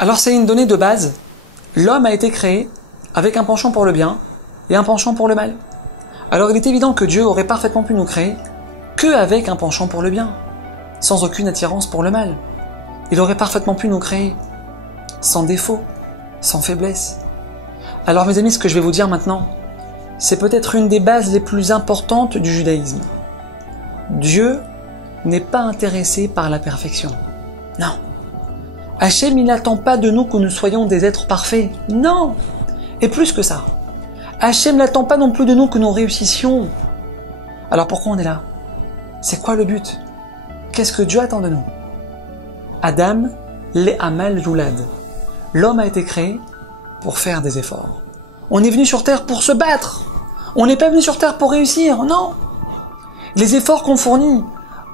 Alors c'est une donnée de base. L'homme a été créé avec un penchant pour le bien et un penchant pour le mal. Alors il est évident que Dieu aurait parfaitement pu nous créer qu'avec un penchant pour le bien, sans aucune attirance pour le mal. Il aurait parfaitement pu nous créer sans défaut, sans faiblesse. Alors mes amis, ce que je vais vous dire maintenant, c'est peut-être une des bases les plus importantes du judaïsme. Dieu n'est pas intéressé par la perfection. Non. Hachem, il n'attend pas de nous que nous soyons des êtres parfaits. Non. Et plus que ça, Hachem n'attend pas non plus de nous que nous réussissions. Alors pourquoi on est là? C'est quoi le but? Qu'est-ce que Dieu attend de nous? Adam, le'amal yulad. L'homme a été créé pour faire des efforts. On est venu sur terre pour se battre. On n'est pas venu sur terre pour réussir, non. Les efforts qu'on fournit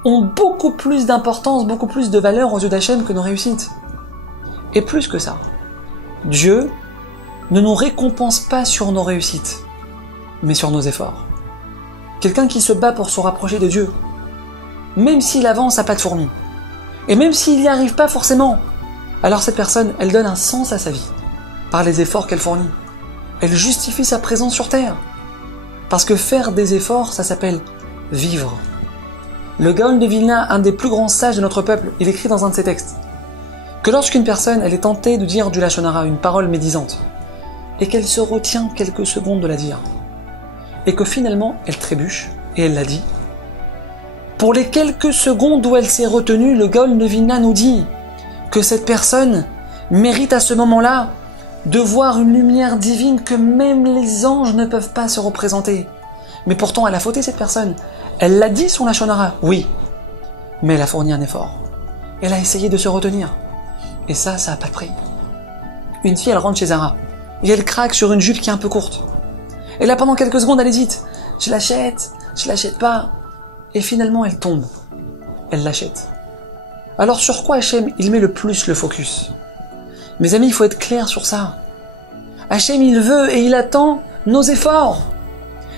ont beaucoup plus d'importance, beaucoup plus de valeur aux yeux d'Hachem que nos réussites. Et plus que ça, Dieu ne nous récompense pas sur nos réussites, mais sur nos efforts. Quelqu'un qui se bat pour se rapprocher de Dieu, même s'il avance à pas de fourmi, et même s'il n'y arrive pas forcément, alors cette personne, elle donne un sens à sa vie, par les efforts qu'elle fournit. Elle justifie sa présence sur terre. Parce que faire des efforts, ça s'appelle vivre. Le Gaon de Vilna, un des plus grands sages de notre peuple, il écrit dans un de ses textes que lorsqu'une personne, elle est tentée de dire du Lachon Hara, une parole médisante, et qu'elle se retient quelques secondes de la dire, et que finalement, elle trébuche, et elle la dit, pour les quelques secondes où elle s'est retenue, le Gaon de Vilna nous dit que cette personne mérite à ce moment-là de voir une lumière divine que même les anges ne peuvent pas se représenter. Mais pourtant, elle a fauté cette personne. Elle l'a dit son Lachon Hara, oui, mais elle a fourni un effort. Elle a essayé de se retenir. Et ça n'a pas de prix. Une fille, elle rentre chez Zara, et elle craque sur une jupe qui est un peu courte. Et là, pendant quelques secondes, elle hésite. Je l'achète pas. Et finalement, elle tombe. Elle l'achète. Alors sur quoi Hachem, il met le plus le focus? Mes amis, il faut être clair sur ça. Hachem, il veut et il attend nos efforts.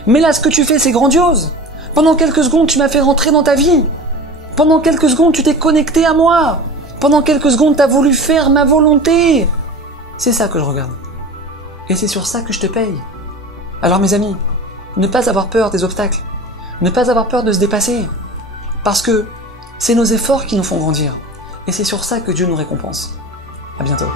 Mais là, ce que tu fais, c'est grandiose. Pendant quelques secondes, tu m'as fait rentrer dans ta vie. Pendant quelques secondes, tu t'es connecté à moi. Pendant quelques secondes, tu as voulu faire ma volonté. C'est ça que je regarde. Et c'est sur ça que je te paye. Alors mes amis, ne pas avoir peur des obstacles. Ne pas avoir peur de se dépasser. Parce que c'est nos efforts qui nous font grandir. Et c'est sur ça que Dieu nous récompense. À bientôt.